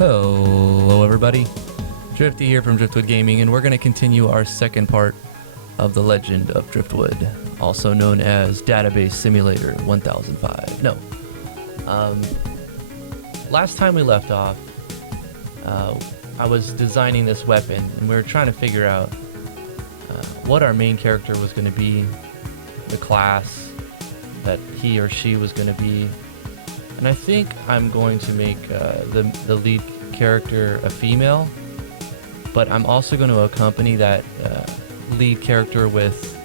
Hello everybody, Drifty here from Driftwood Gaming, and we're going to continue our second part of the Legend of Driftwood, also known as Database Simulator 1005. No. Last time we left off, I was designing this weapon, and we were trying to figure out what our main character was going to be, the class that he or she was going to be. And I think I'm going to make the lead character a female, but I'm also going to accompany that lead character with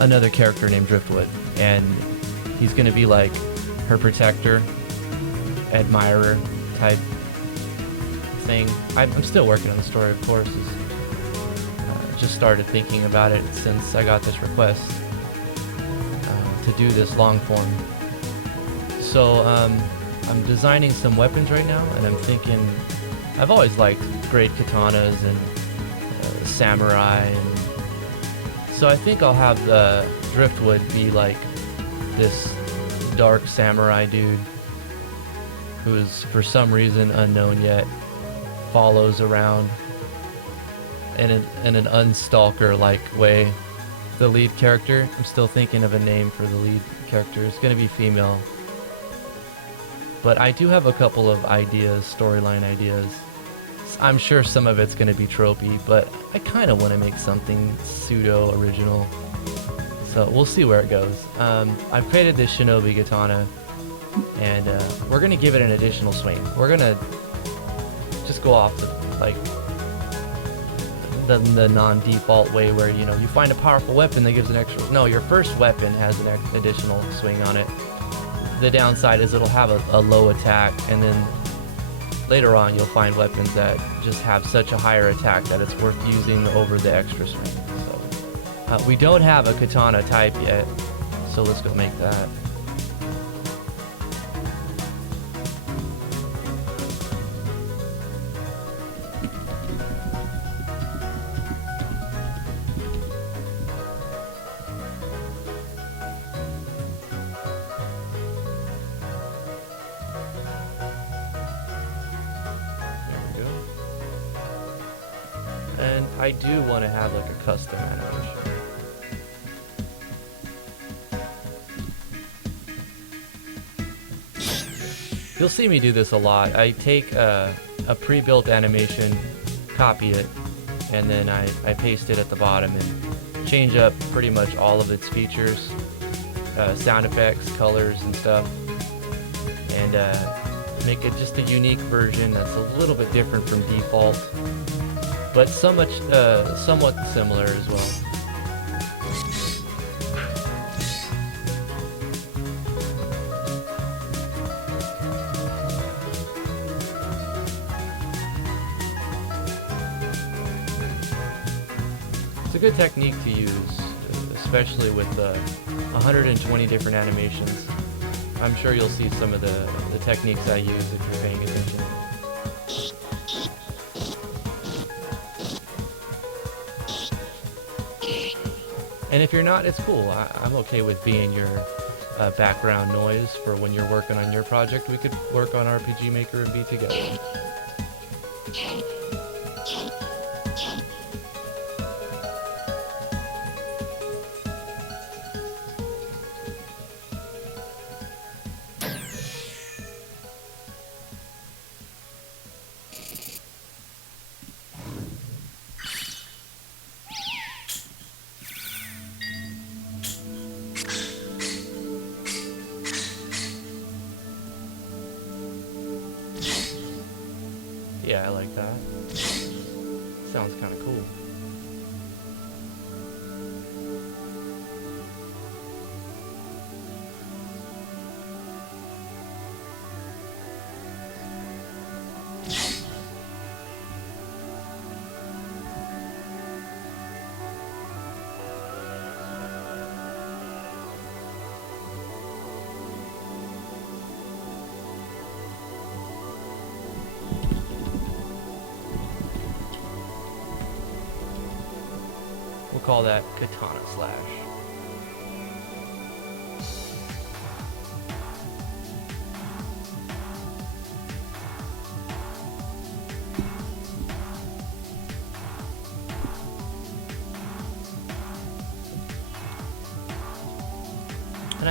another character named Driftwood, and he's going to be like her protector, admirer type thing. I'm still working on the story, of course. Just started thinking about it since I got this request to do this long form. So I'm designing some weapons right now, and I'm thinking, I've always liked great katanas and samurai, and so I think I'll have the Driftwood be like this dark samurai dude who is for some reason unknown yet follows around in an unstalker like way the lead character. I'm still thinking of a name for the lead character. It's going to be female. But I do have a couple of ideas, storyline ideas. I'm sure some of it's going to be tropey, but I kind of want to make something pseudo-original. So we'll see where it goes. I've created this shinobi katana, and we're going to give it an additional swing. We're going to just go off the non-default way where, you know, you find a powerful weapon that gives an extra... No, your first weapon has an additional swing on it. The downside is it'll have a low attack, and then later on you'll find weapons that just have such a higher attack that it's worth using over the extra swing. So we don't have a katana type yet, so let's go make that. And I do want to have like a custom animation. You'll see me do this a lot. I take a pre-built animation, copy it, and then I paste it at the bottom and change up pretty much all of its features, sound effects, colors, and stuff, and make it just a unique version that's a little bit different from default, but somewhat similar as well. It's a good technique to use, especially with 120 different animations. I'm sure you'll see some of the techniques I use if you're paying attention. And if you're not, it's cool. I'm okay with being your background noise for when you're working on your project. We could work on RPG Maker and be together. Yeah, I like that. Sounds kind of cool. We'll call that Katana Slash.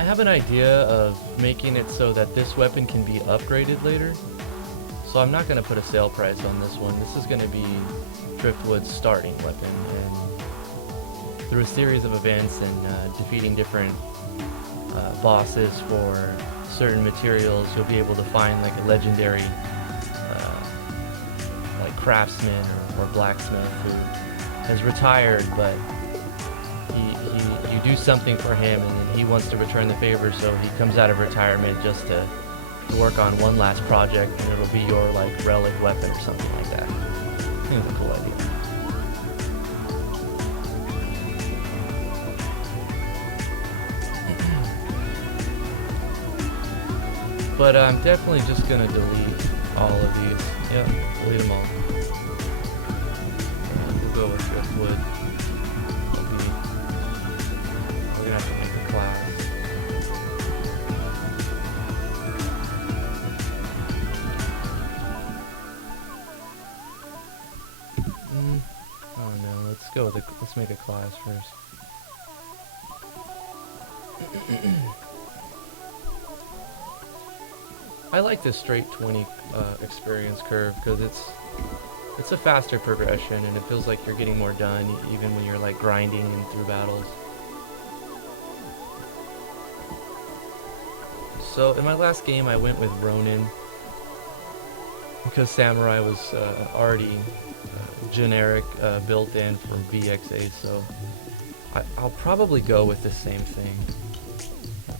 I have an idea of making it so that this weapon can be upgraded later. So I'm not going to put a sale price on this one. This is going to be Driftwood's starting weapon. And through a series of events and defeating different bosses for certain materials, you'll be able to find like a legendary like craftsman or blacksmith who has retired, but you do something for him and then he wants to return the favor, so he comes out of retirement just to work on one last project, and it'll be your like relic weapon or something like that. I think it's a cool idea. But I'm definitely just gonna delete all of these. Yep, delete them all. We'll go with Driftwood. We're gonna have to make a class. Oh no, let's make a class first. I like this straight 20 experience curve because it's a faster progression and it feels like you're getting more done even when you're like grinding and through battles. So in my last game I went with Ronin because Samurai was already generic built in for VXA, so I'll probably go with the same thing.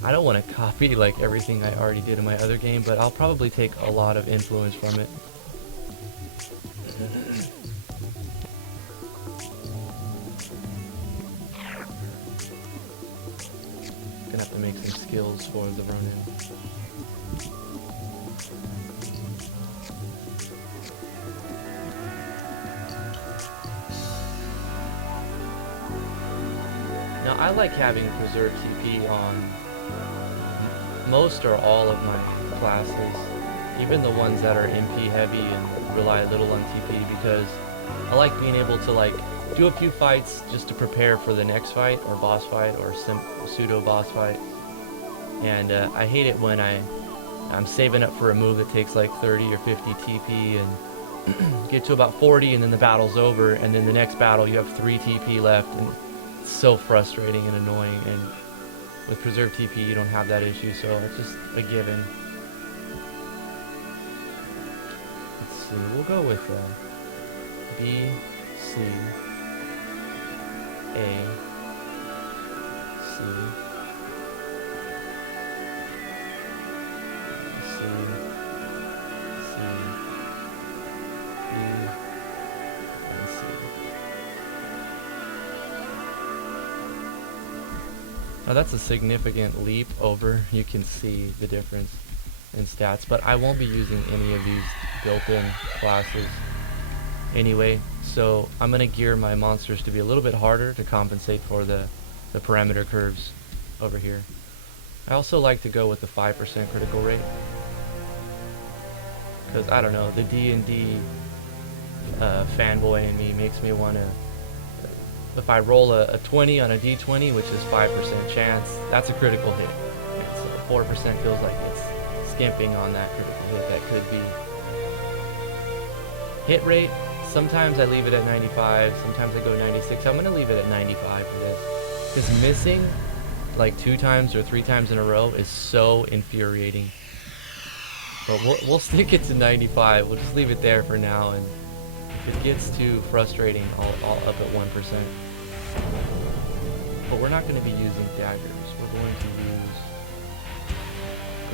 I don't want to copy like everything I already did in my other game, but I'll probably take a lot of influence from it. Gonna have to make some skills for the Ronin. Now I like having preserved TP on most or all of my classes, even the ones that are MP heavy and rely a little on TP, because I like being able to like do a few fights just to prepare for the next fight or boss fight or pseudo boss fight. And I hate it when I'm saving up for a move that takes like 30 or 50 TP and get to about 40 and then the battle's over, and then the next battle you have 3 TP left, and it's so frustrating and annoying. And with preserved TP, you don't have that issue, so it's just a given. Let's see, we'll go with B, C, A, C, C, C, B, and C. Now that's a significant leap over. You can see the difference in stats, but I won't be using any of these built-in classes anyway, so I'm going to gear my monsters to be a little bit harder to compensate for the parameter curves over here. I also like to go with the 5% critical rate, because I don't know, the D&D fanboy in me makes me want to, if I roll a 20 on a D20, which is 5% chance, that's a critical hit. And so 4% feels like it's skimping on that critical hit that could be. Hit rate, sometimes I leave it at 95, sometimes I go 96. I'm going to leave it at 95 for this, because missing like 2 times or 3 times in a row is so infuriating. But we'll stick it to 95. We'll just leave it there for now, and if it gets too frustrating, I'll up at 1%. But we're not going to be using daggers. We're going to use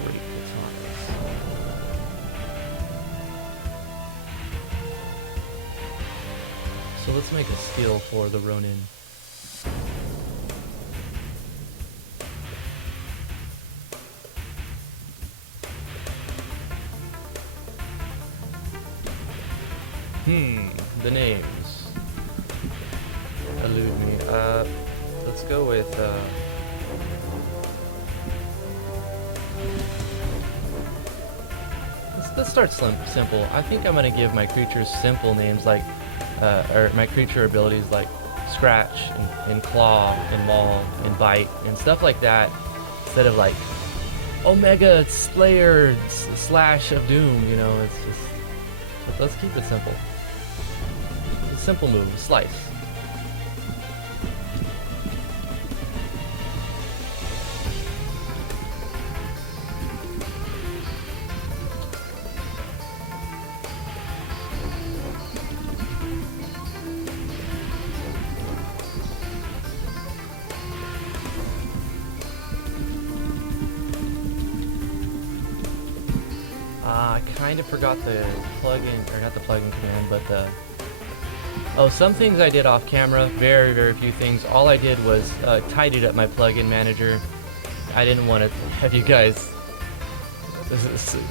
great katanas. So let's make a skill for the Ronin. The names elude me. Let's go with let's start simple. I think I'm gonna give my creatures simple names like or my creature abilities like scratch and claw and maul and bite and stuff like that. instead of like Omega Slayer slash of Doom, you know, it's just, let's keep it simple. A simple move, slice. I kind of forgot the plugin, or not the plugin command, but the... Oh, some things I did off camera, very, very few things. All I did was tidied up my plugin manager. I didn't want to have you guys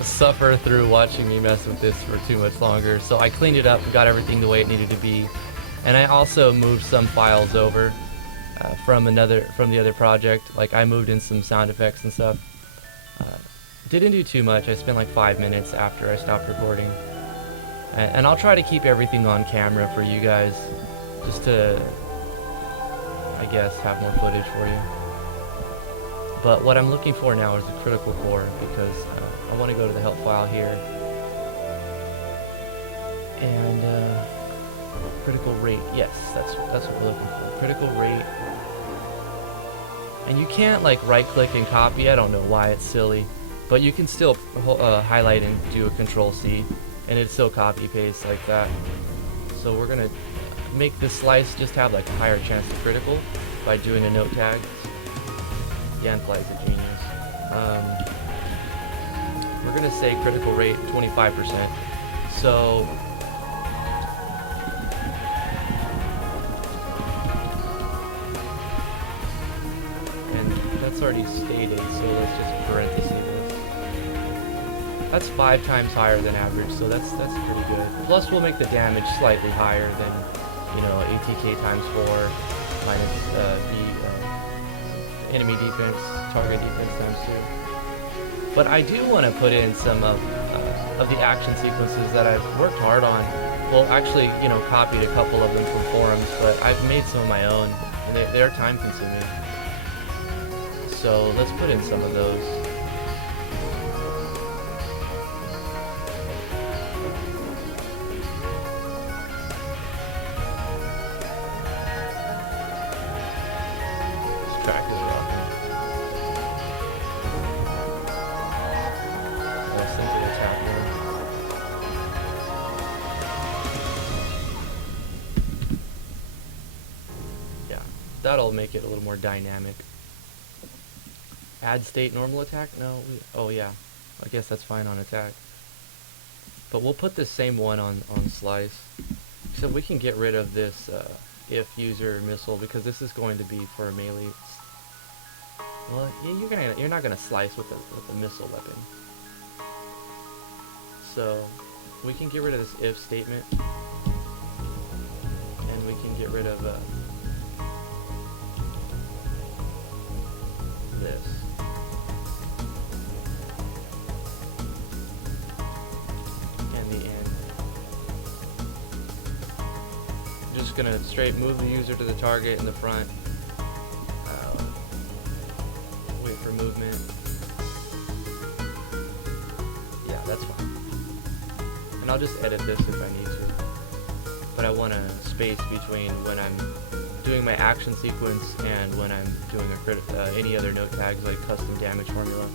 suffer through watching me mess with this for too much longer. So I cleaned it up and got everything the way it needed to be. And I also moved some files over from the other project. Like I moved in some sound effects and stuff. Didn't do too much. I spent like 5 minutes after I stopped recording. And I'll try to keep everything on camera for you guys, just to, I guess, have more footage for you. But what I'm looking for now is a critical core, because I want to go to the help file here. And critical rate, yes, that's what we're looking for. Critical rate. And you can't like right click and copy. I don't know why, it's silly. But you can still highlight and do a Control C, and it still copy paste like that. So we're gonna make this slice just have like a higher chance of critical by doing a note tag. Yanfly's a genius. We're gonna say critical rate 25%. So and that's already stated, so let's just parentheses this. That's 5 times higher than average, so that's pretty good. Plus we'll make the damage slightly higher than, you know, ATK times 4 minus the enemy defense, target defense times 2. But I do want to put in some of the action sequences that I've worked hard on. Well, actually, you know, copied a couple of them from forums, but I've made some of my own, and they're time consuming. So let's put in some of those. That'll make it a little more dynamic. Add state normal attack? No. Oh yeah. I guess that's fine on attack. But we'll put the same one on slice. So we can get rid of this if user missile, because this is going to be for a melee. Well, yeah, you're not gonna slice with a missile weapon. So we can get rid of this if statement, and we can get rid of this. And the end. Just gonna straight move the user to the target in the front. Wait for movement. Yeah, that's fine. And I'll just edit this if I need to. But I want a space between when I'm doing my action sequence and when I'm doing any other note tags like custom damage formula.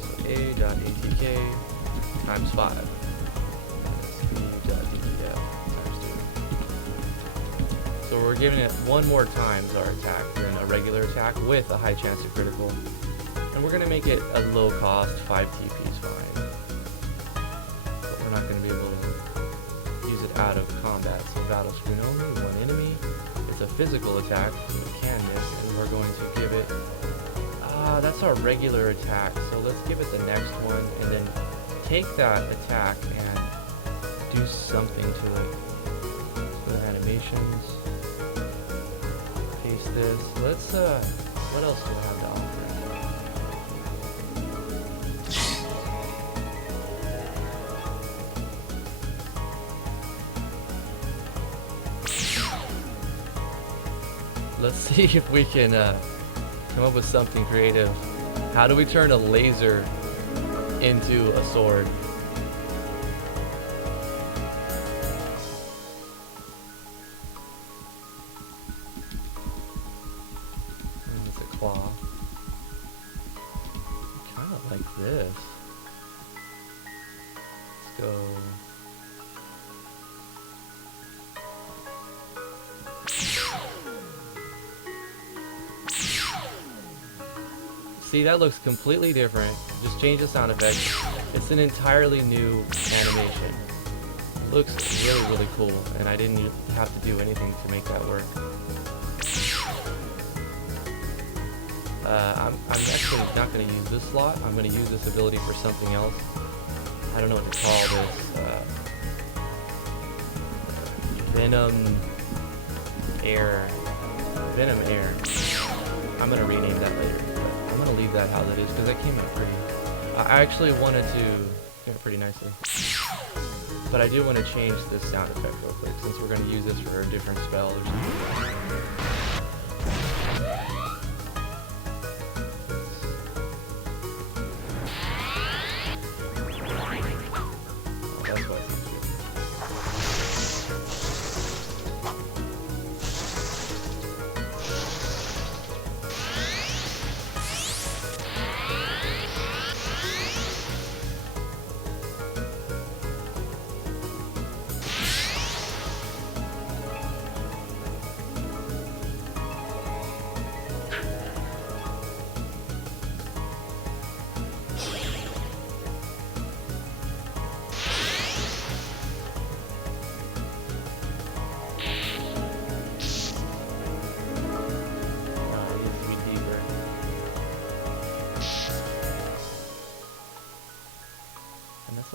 So A.ATK times 5. B.DTF times 2. So we're giving it one more times our attack than a regular attack with a high chance of critical. And we're going to make it a low cost, 5 TP is fine. Not going to be able to use it out of combat, so battle screen only, one enemy. It's a physical attack, so we can miss, and we're going to give it, that's our regular attack, so let's give it the next one, and then take that attack and do something to it. So animations, paste this, let's, what else do I have to offer? Let's see if we can come up with something creative. How do we turn a laser into a sword? It's a claw. Kind of like this. Let's go. See, that looks completely different. Just change the sound effect. It's an entirely new animation. It looks really, really cool, and I didn't have to do anything to make that work. I'm actually not going to use this slot. I'm going to use this ability for something else. I don't know what to call this. Venom Air. Venom Air. I'm going to rename that later. I'm going to leave that how that is because that came out pretty. I actually wanted to came out pretty nicely. But I do want to change this sound effect real quick since we're going to use this for a different spell or something.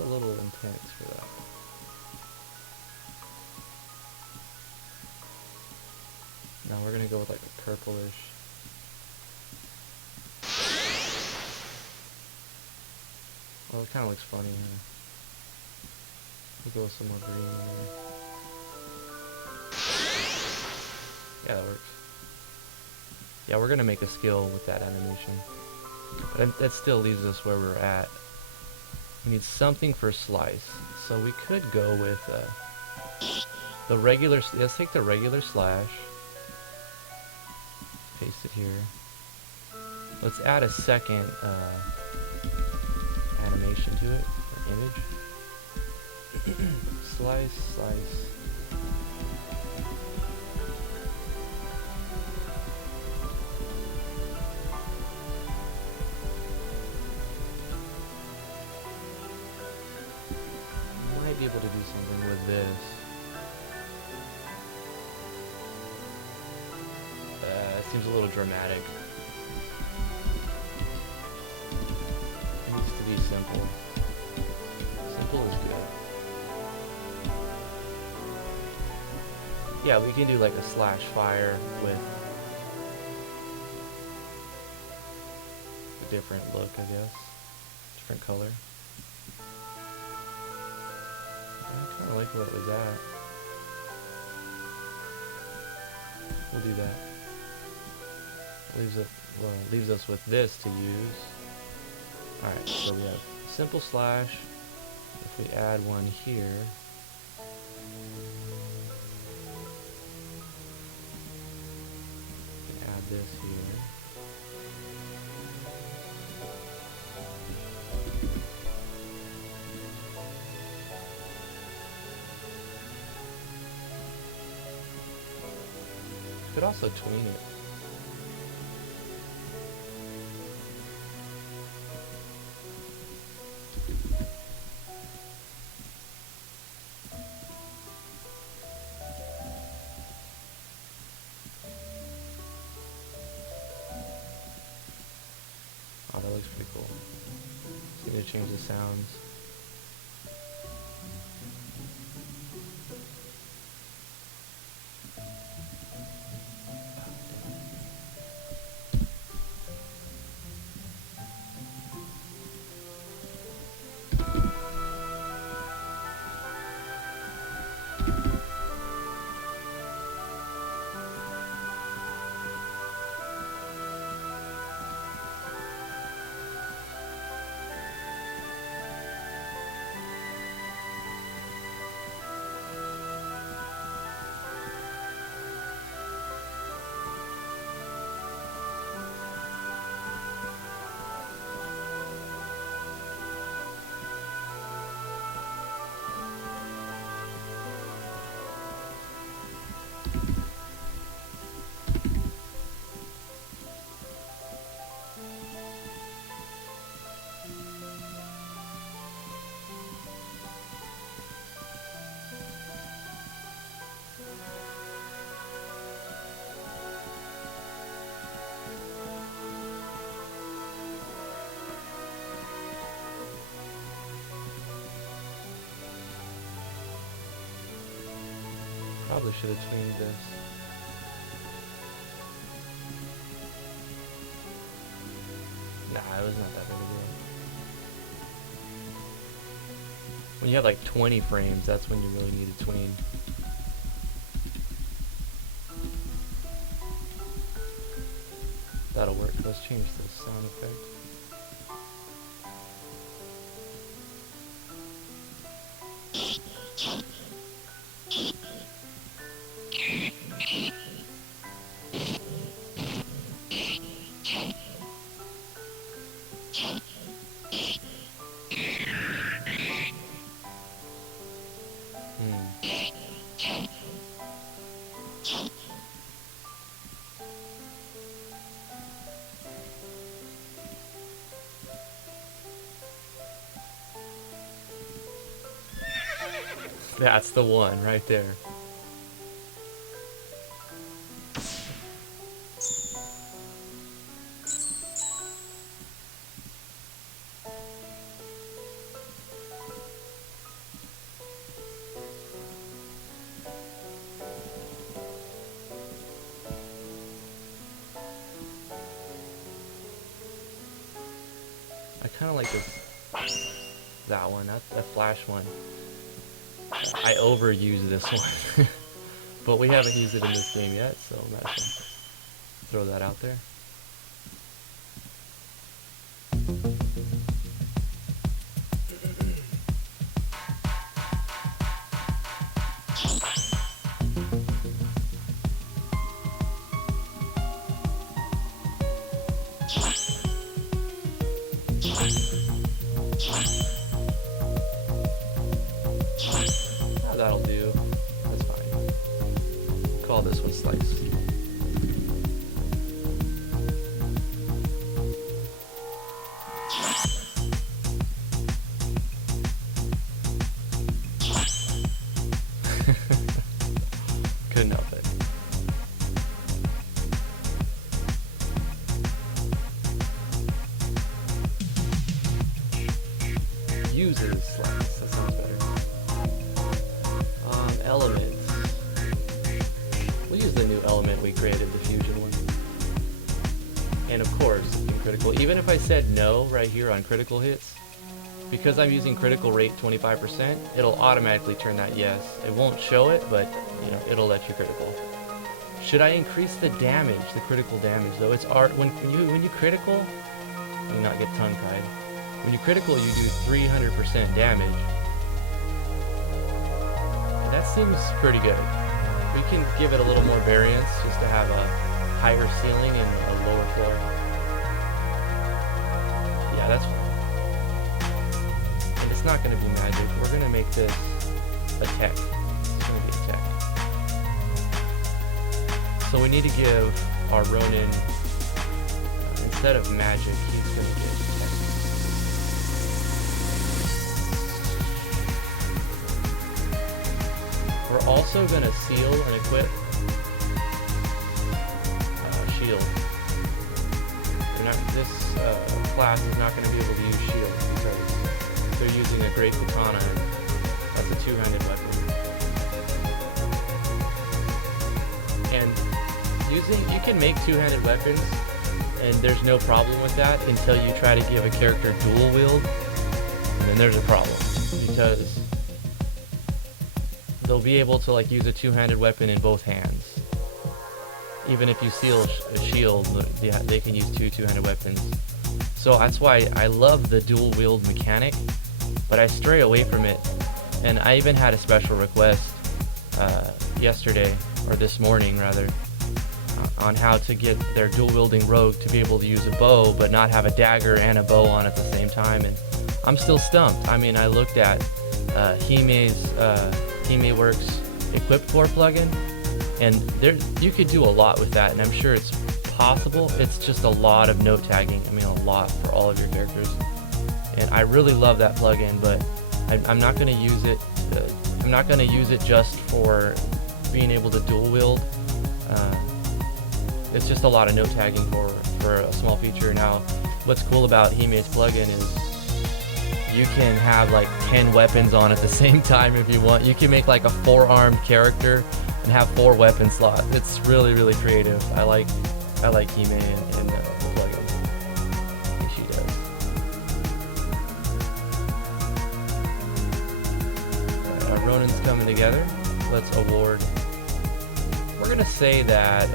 A little intense for that. Now we're gonna go with like a purplish. Well, it kind of looks funny. Huh? We'll go with some more green in there. Yeah, that works. Yeah, we're gonna make a skill with that animation, but that still leaves us where we're at. We need something for slice, so we could go with the regular. Let's take the regular slash, paste it here. Let's add a second animation to it, or image. Slice, slice. Be able to do something with this. It seems a little dramatic. It needs to be simple. Simple is good. Yeah, we can do like a slash fire with a different look, I guess. Different color. I kind of like where it was at. We'll do that. Leaves us with this to use. Alright, so we have simple slash. If we add one here, we can add this here. Could also tween it. Oh, that looks pretty cool. Just need to change the sounds. Probably should have tweened this. Nah, it was not that big of a deal. When you have like 20 frames, that's when you really need a tween. That'll work. Let's change the sound effect. That's the one right there. I kind of like that one, that flash one. I overuse this one, but we haven't used it in this game yet, so I'm gonna throw that out there. That'll do. That's fine. Call this one slice. Couldn't help it. Uses slice. That sounds better. Elements. We'll use the new element we created, the fusion one. And of course, in critical, even if I said no right here on critical hits, because I'm using critical rate 25%, it'll automatically turn that yes. It won't show it, but you know, it'll let you critical. Should I increase the damage, the critical damage though? It's art when you critical, let me not get tongue-tied. When you critical, you do 300% damage. That seems pretty good. We can give it a little more variance just to have a higher ceiling and a lower floor. Yeah, that's fine. And it's not going to be magic. We're going to make this a tech. It's going to be a tech. So we need to give our Ronin, instead of magic, he's going to get tech. We're also going to seal and equip shield. This class is not going to be able to use shield because they're using a great katana and that's a two-handed weapon. And you can make two-handed weapons and there's no problem with that until you try to give a character dual wield, and then there's a problem because they'll be able to like use a two-handed weapon in both hands. Even if you seal a shield, they can use two-handed weapons. So that's why I love the dual wield mechanic, but I stray away from it. And I even had a special request yesterday, or this morning rather, on how to get their dual wielding rogue to be able to use a bow but not have a dagger and a bow on at the same time. And I'm still stumped. I mean, I looked at HimeWorks Equipped For plugin, and there you could do a lot with that, and I'm sure it's possible. It's just a lot of note tagging. I mean, a lot for all of your characters. And I really love that plugin, but I'm not going to use it. I'm not going to use it just for being able to dual wield. It's just a lot of note tagging for a small feature. Now, what's cool about Hime's plugin is you can have like 10 weapons on at the same time if you want. You can make like a 4-armed character and have 4 weapon slots. It's really, really creative. I like Hime in the plugin. She does. Ronin's coming together. Let's award. We're gonna say that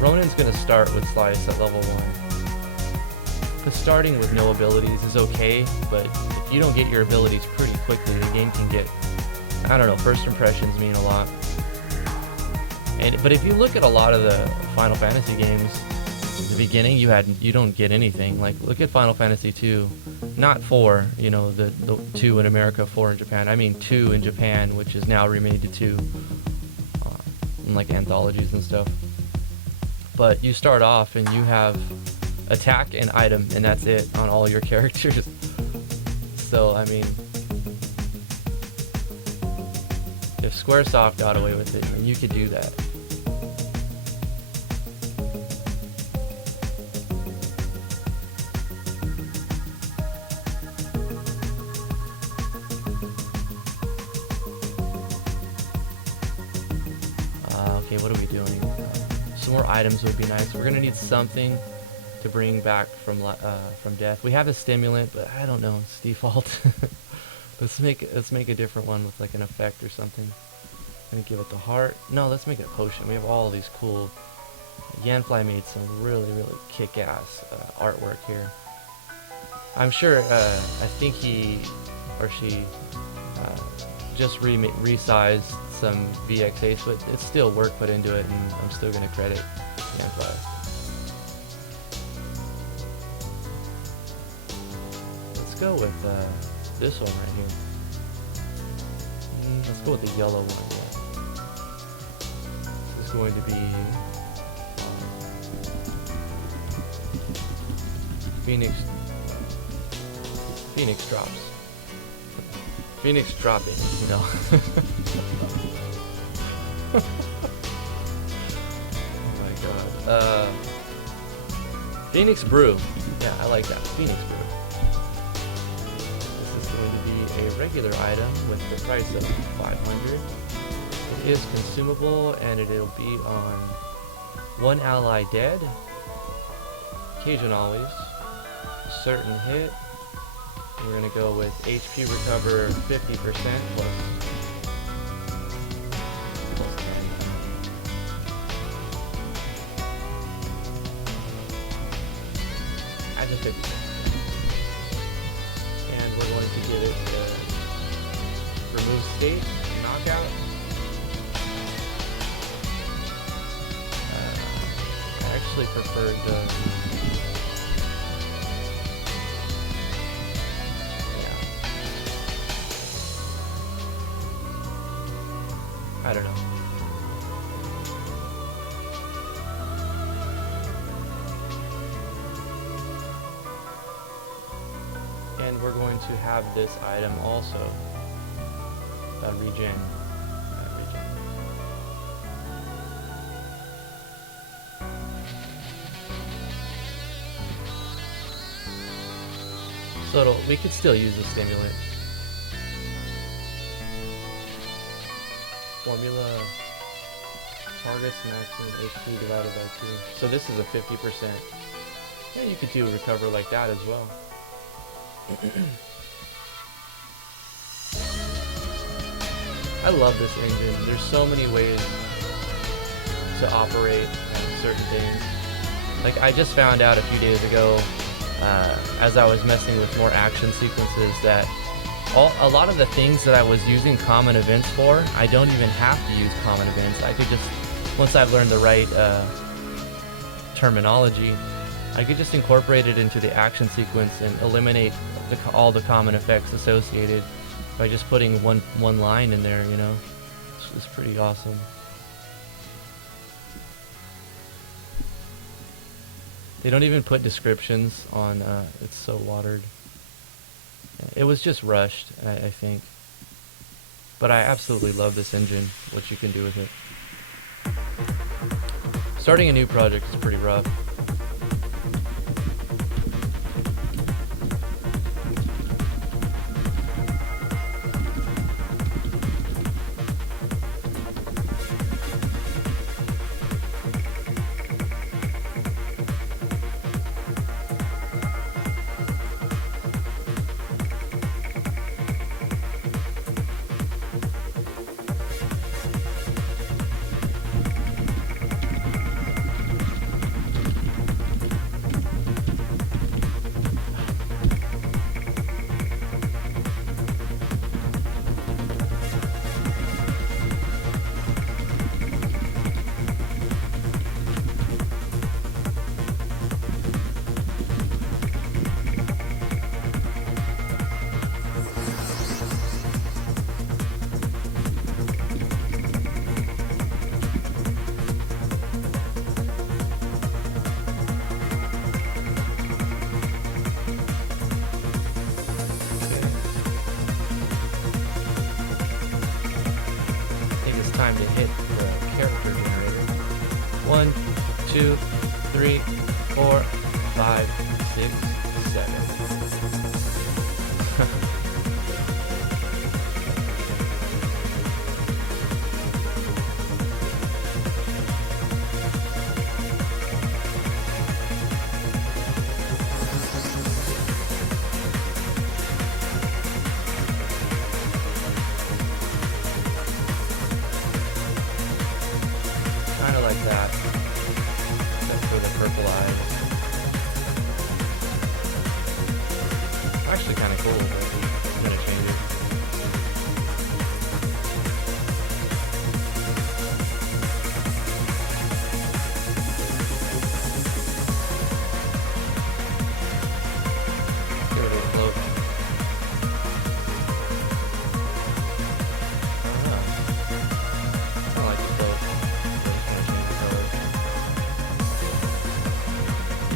Ronin's gonna start with Slice at level 1. Because starting with no abilities is okay, but if you don't get your abilities pretty quickly, the game can get, I don't know, first impressions mean a lot. But if you look at a lot of the Final Fantasy games, in the beginning you don't get anything. Like look at Final Fantasy 2, not 4, you know, the 2 in America, 4 in Japan. I mean 2 in Japan, which is now remade to 2 in like anthologies and stuff. But you start off and you have attack and item, and that's it on all your characters. So I mean, if Squaresoft got away with it, then you could do that. Okay, what are we doing? Some more items would be nice. We're gonna need something to bring back from death. We have a stimulant, but I don't know. It's default. let's make a different one with like an effect or something. I'm gonna give it the heart. No, let's make it a potion. We have all these cool. Yanfly made some really, really kick-ass artwork here. I'm sure. I think he or she just resized some VXAs, but it's still work put into it, and I'm still gonna credit Yanfly. Let's go with this one right here. Let's go with the yellow one. Yeah. This is going to be Phoenix drops. Phoenix dropping, you know. Oh my god. Phoenix Brew. Yeah, I like that. Phoenix Brew. This is going to be a regular item with the price of 500. It is consumable, and it'll be on 1 ally dead, occasion always, certain hit. We're gonna go with HP recover 50% plus 10. Add to 50. And we're going to give it remove state, knockout. I actually prefer the I don't know. And we're going to have this item also regen. So we could still use the stimulant. Formula targets maximum HP divided by 2. So this is a 50%. Yeah, you could do recover like that as well. I love this engine. There's so many ways to operate certain things. Like I just found out a few days ago, as I was messing with more action sequences, that a lot of the things that I was using common events for, I don't even have to use common events. I could just, once I've learned the right terminology, I could just incorporate it into the action sequence and eliminate all the common effects associated by just putting one line in there, you know. It's pretty awesome. They don't even put descriptions on, it's so watered. It was just rushed, I think. But I absolutely love this engine, what you can do with it. Starting a new project is pretty rough. time to hit the character generator. 1, 2, 3, 4, 5, 6, 7. Kind of like that, except for the purple eyes. Actually kind of cool, but I'm gonna change it. Get rid of the cloak. I like the cloak.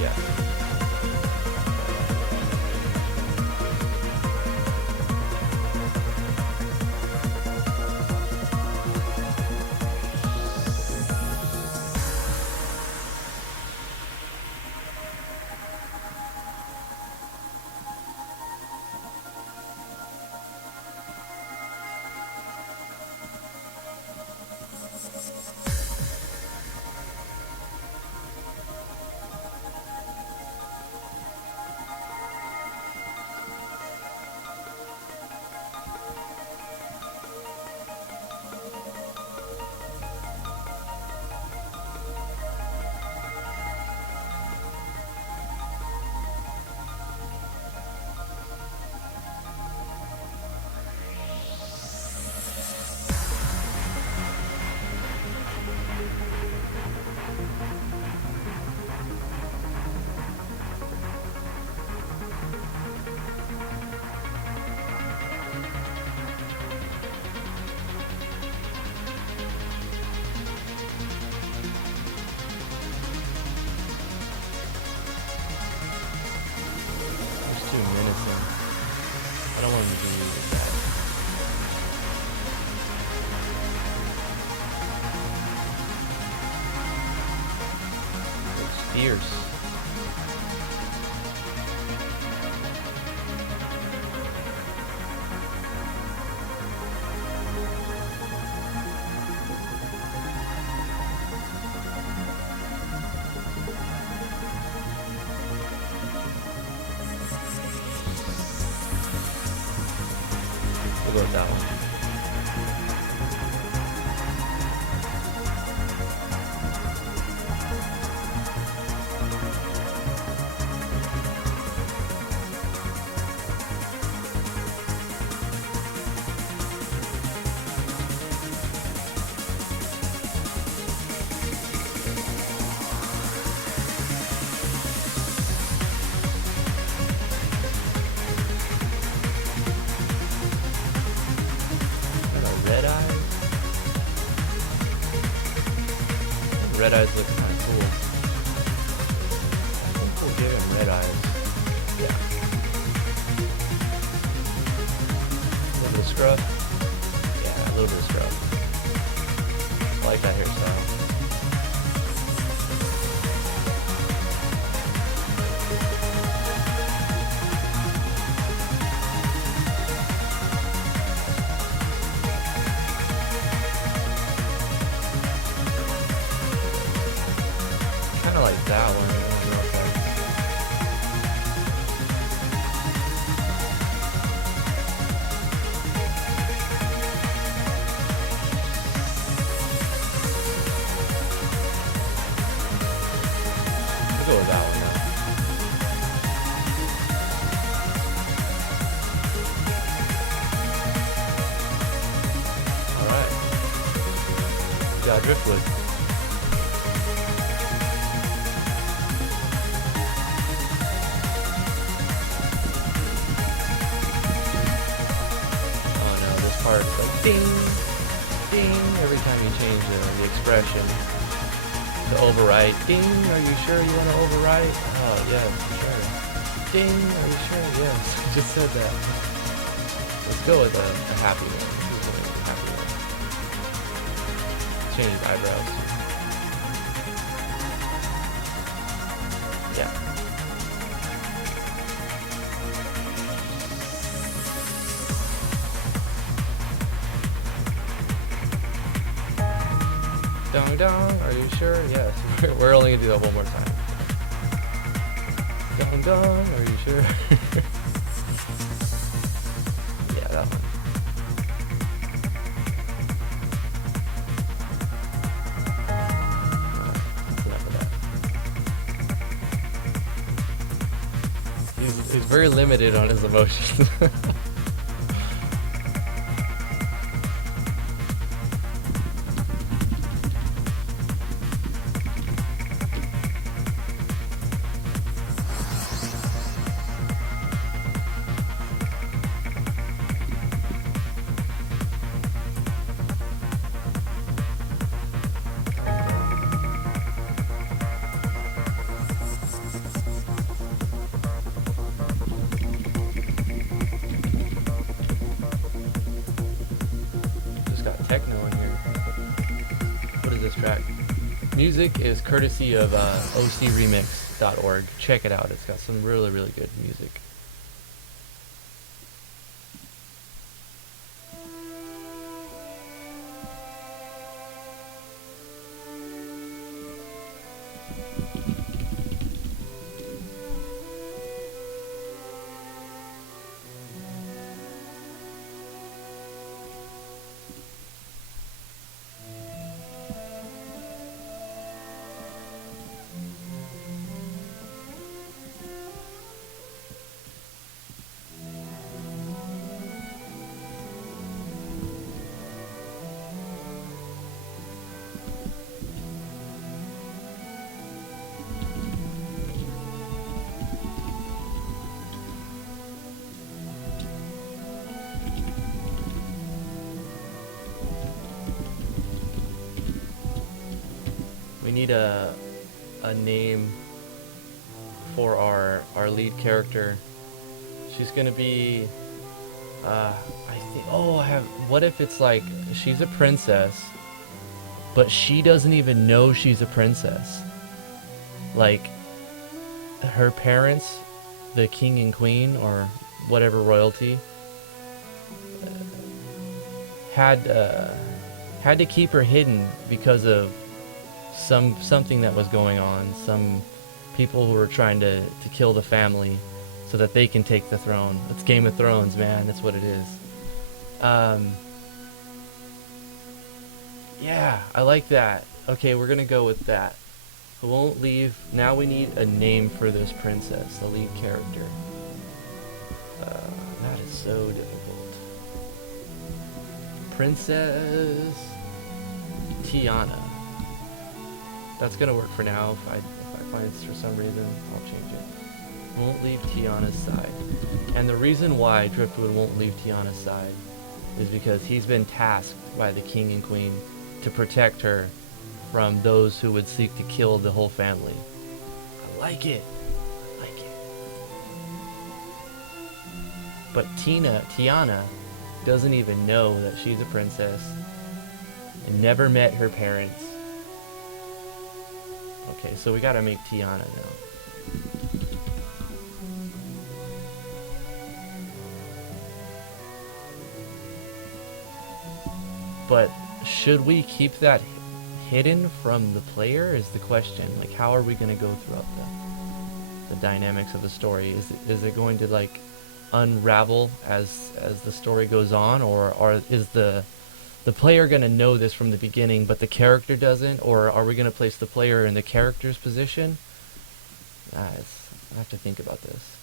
Yeah. Too menacing. I don't want him to be with that. It's fierce. We'll go with that one. Red eyes. Red eyes look kind of cool. I think we'll give him red eyes. Yeah. A little bit of scrub. Yeah, a little bit of scrub. I like that hairstyle. Kind of like that one. I don't know if that's... We'll go with that one now. Alright. Got driftwood. Part like ding, ding every time you change the expression. To overwrite, ding, are you sure you want to overwrite? Oh yes, sure. Ding, are you sure? Yes, I just said that. Let's go with a happy one. Let's go with a happy one. change his eyebrows. Yeah. Dong dong, are you sure? Yes. We're only gonna do that one more time. Dong dong, are you sure? Yeah, that one. Enough of that. He's very limited on his emotions. Techno in here. What is this track? Music is courtesy of ocremix.org. Check it out. It's got some really, really good music. We need a name for our lead character. She's gonna be I think what if it's like she's a princess but she doesn't even know she's a princess. Like her parents, the king and queen or whatever royalty, had to keep her hidden because of something that was going on. Some people who were trying to kill the family so that they can take the throne. It's Game of Thrones, man. That's what it is. Yeah, I like that. Okay, we're gonna go with that. Who won't leave. Now we need a name for this princess, the lead character. That is so difficult. Princess Tiana. That's gonna work for now. If I find this for some reason, I'll change it. Won't leave Tiana's side. And the reason why Driftwood won't leave Tiana's side is because he's been tasked by the king and queen to protect her from those who would seek to kill the whole family. I like it. I like it. But Tiana doesn't even know that she's a princess and never met her parents. Okay, so we gotta make Tiana now. But should we keep that hidden from the player is the question. Like, how are we gonna go throughout the dynamics of the story? Is it going to like unravel as the story goes on, or is the player going to know this from the beginning but the character doesn't, or are we going to place the player in the character's position? I have to think about this.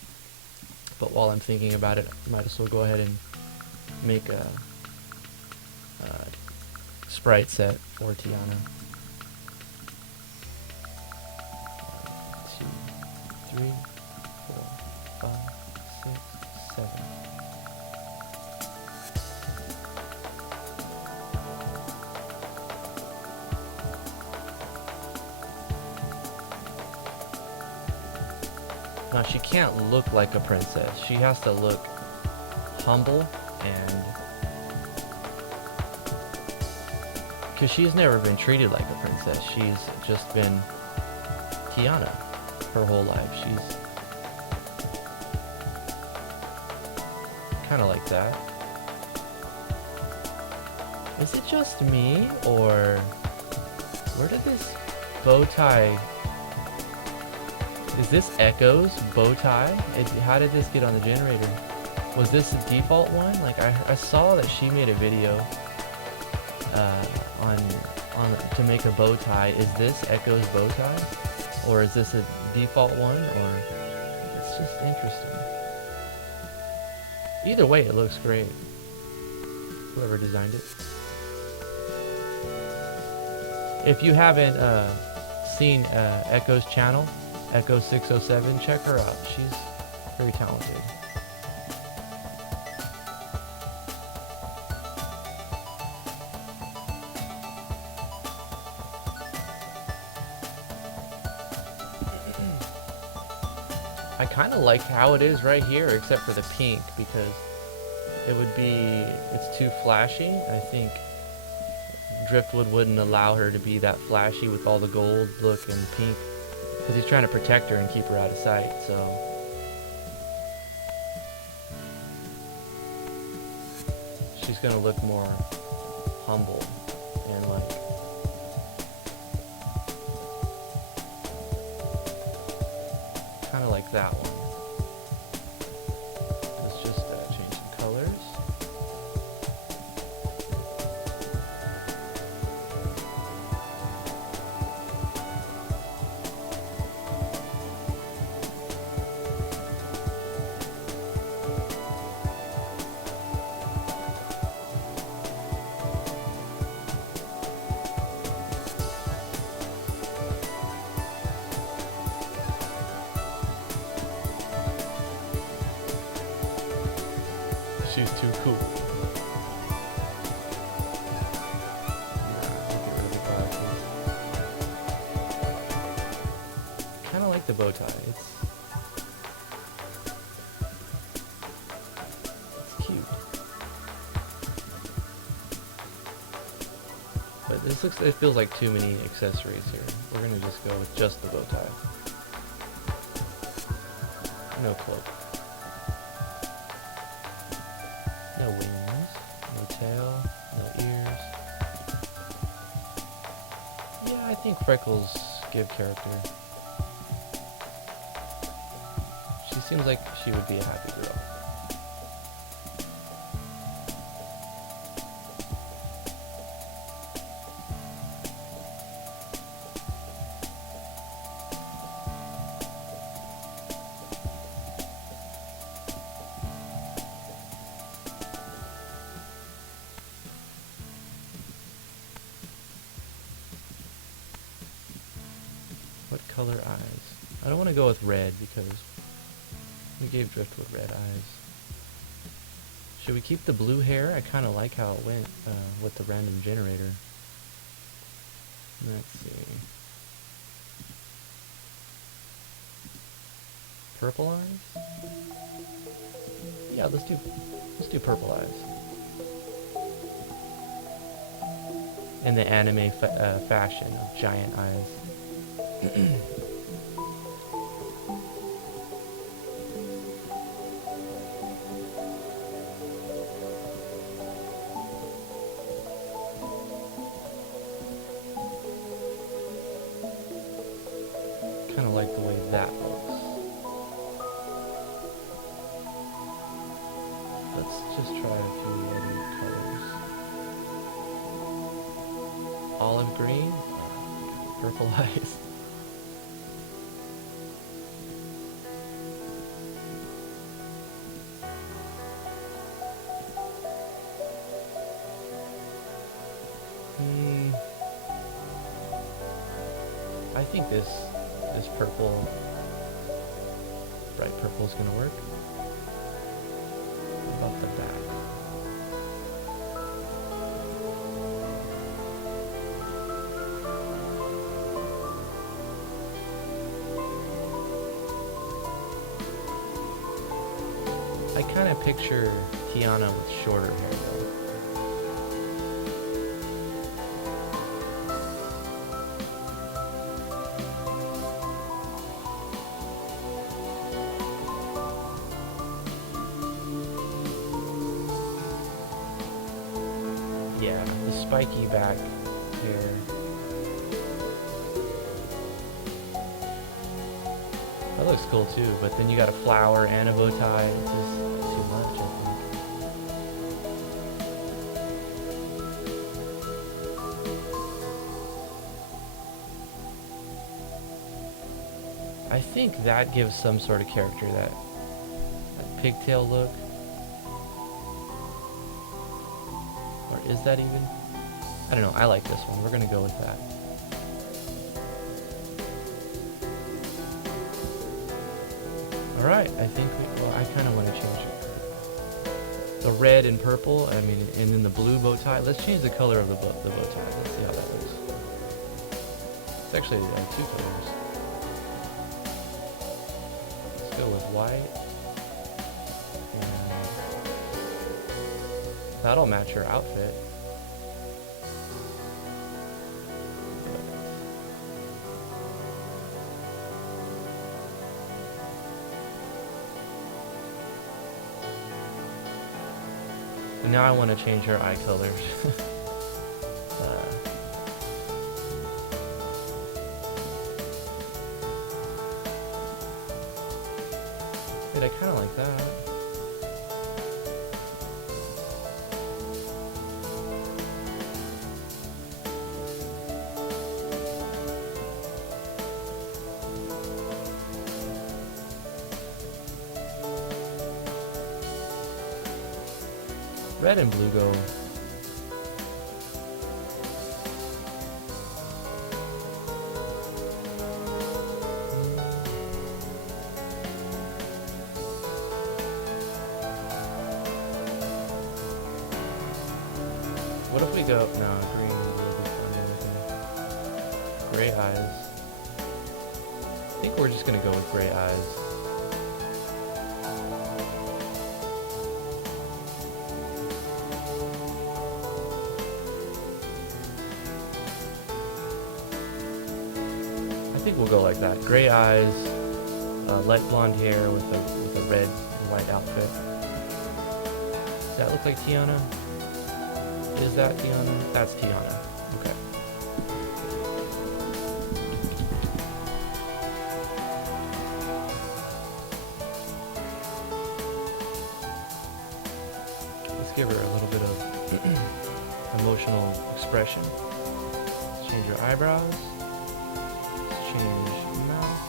But while I'm thinking about it, I might as well go ahead and make a sprite set for Tiana. 1, 2, 3, 4, 5, 6, 7. Now, she can't look like a princess. She has to look humble and because she's never been treated like a princess. She's just been Tiana her whole life. She's kind of like that. Is it just me, or where did this bow tie? Is this Echo's bow tie? How did this get on the generator? Was this a default one? Like I saw that she made a video on to make a bow tie. Is this Echo's bow tie, or is this a default one? Or it's just interesting. Either way, it looks great. Whoever designed it. If you haven't seen Echo's channel, Echo 607, check her out. She's very talented. I kind of like how it is right here, except for the pink, because it's too flashy. I think Driftwood wouldn't allow her to be that flashy with all the gold look and pink, because he's trying to protect her and keep her out of sight. So she's gonna look more humble and like kind of like that one. Let's just change some colors. She's too cool. Kind of like the bow tie. It's cute. But it feels like too many accessories here. We're gonna just go with just the bow tie. No cloak. No wings, no tail, no ears. Yeah, I think freckles give character. She seems like she would be a happy girl. What color eyes? I don't want to go with red because we gave Driftwood red eyes. Should we keep the blue hair? I kind of like how it went with the random generator. Let's see. Purple eyes? Yeah, let's do purple eyes. In the anime fashion of giant eyes. Kind of like the way that looks. Let's just try a few other colors. Olive green, purple eyes. I think this purple, bright purple is gonna work. What about the back? I kind of picture Tiana with shorter hair though. Yeah, the spiky back here. That looks cool too, but then you got a flower and a bow tie. It's just too much, I think. I think that gives some sort of character, that pigtail look. Or is that even? I don't know, I like this one. We're gonna go with that. Alright, I think well, I kind of want to change it. The red and purple, I mean, and then the blue bow tie. Let's change the color of the bow tie. Let's see how that looks. It's actually 2 colors. Let's go with white. And that'll match her outfit. And now I want to change her eye colors. Wait, I kind of like that. Red and blue go. What if we go? No, green will be fun. Gray eyes. I think we're just gonna go with gray eyes. I think we'll go like that. Gray eyes, light blonde hair with a red and white outfit. Does that look like Tiana? Is that Tiana? That's Tiana. Okay. Let's give her a little bit of emotional expression. Let's change her eyebrows. Change mouth.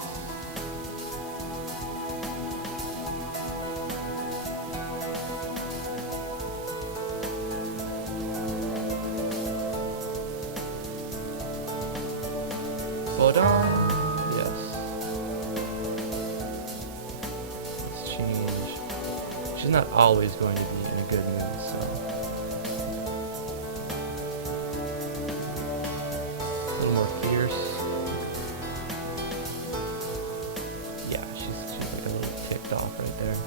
Bodon. Yes. Let's change. She's not always going to be in a good mood, so. A little more fierce. Yeah, she's like a little ticked off right there.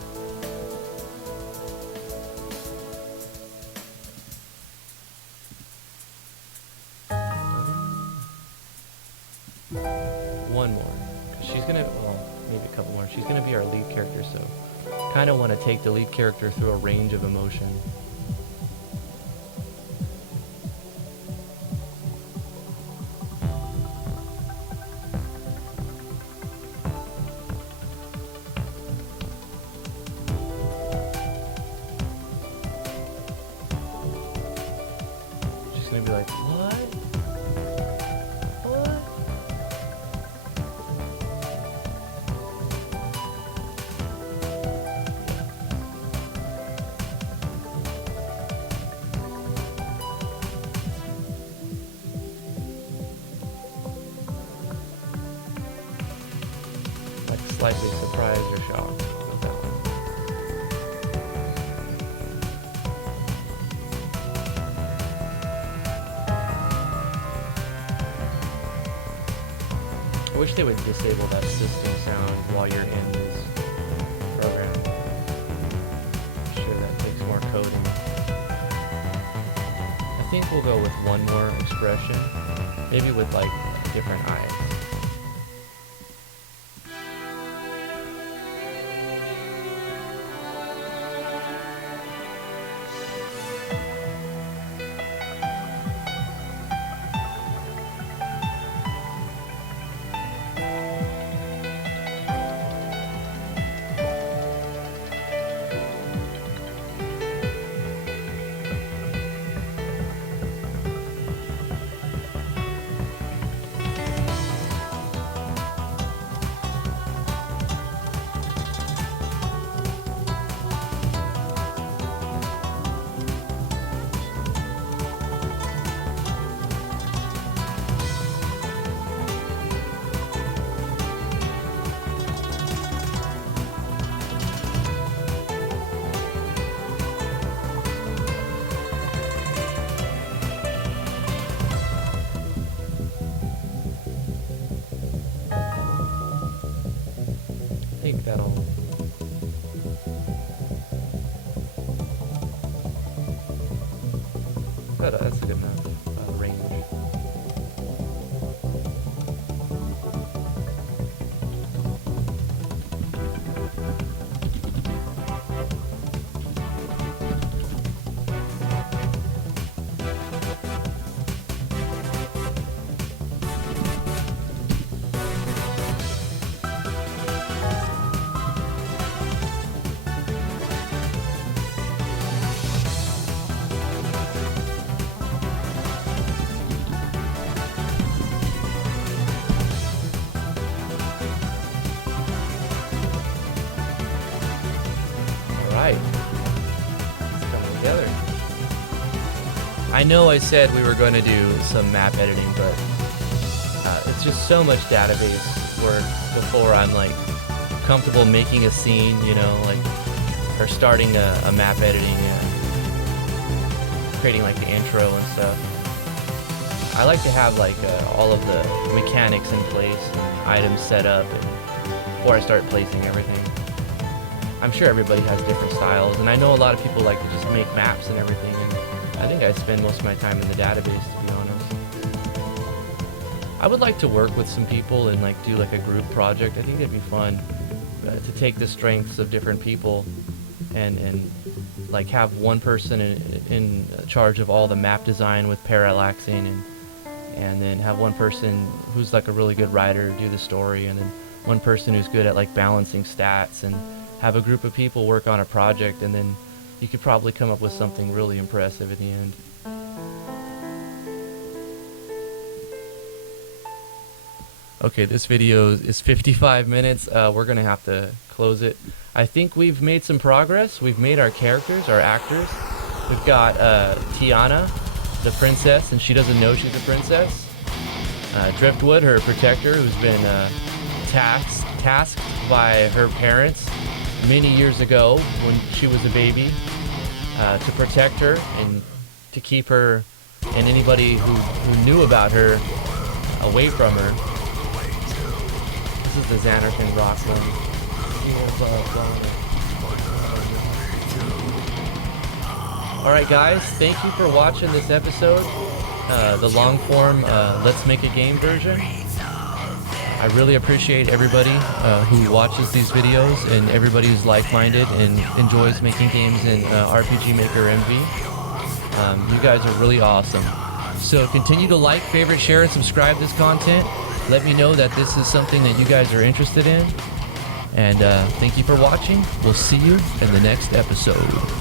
One more. She's gonna, well, maybe a couple more. She's gonna be our lead character, so kind of want to take the lead character through a range of emotion. She's gonna be like, what? Slightly surprised or shocked with that one. I wish they would disable that system sound while you're in this program. I'm sure that takes more coding. I think we'll go with one more expression, maybe with like different eyes. think that'll... That's a good enough range. Right. It's coming together. I know I said we were going to do some map editing, but it's just so much database work before I'm like comfortable making a scene, you know, like, or starting a map editing, creating like the intro and stuff. I like to have like all of the mechanics in place and items set up before I start placing everything. I'm sure everybody has different styles, and I know a lot of people like to just make maps and everything, and I think I spend most of my time in the database, to be honest. I would like to work with some people and like do like a group project. I think it'd be fun to take the strengths of different people and like have one person in charge of all the map design with parallaxing, and then have one person who's like a really good writer do the story, and then one person who's good at like balancing stats, and have a group of people work on a project, and then you could probably come up with something really impressive at the end. Okay, this video is 55 minutes. We're gonna have to close it. I think we've made some progress. We've made our characters, our actors. We've got Tiana, the princess, and she doesn't know she's a princess. Driftwood, her protector, who's been tasked by her parents many years ago when she was a baby to protect her and to keep her and anybody who knew about her away from her. This is the Xanarkand rock one. Alright guys, thank you for watching this episode, the long form Let's Make a Game version. I really appreciate everybody who watches these videos, and everybody who's like-minded and enjoys making games in RPG Maker MV. You guys are really awesome. So continue to like, favorite, share, and subscribe this content. Let me know that this is something that you guys are interested in. And thank you for watching. We'll see you in the next episode.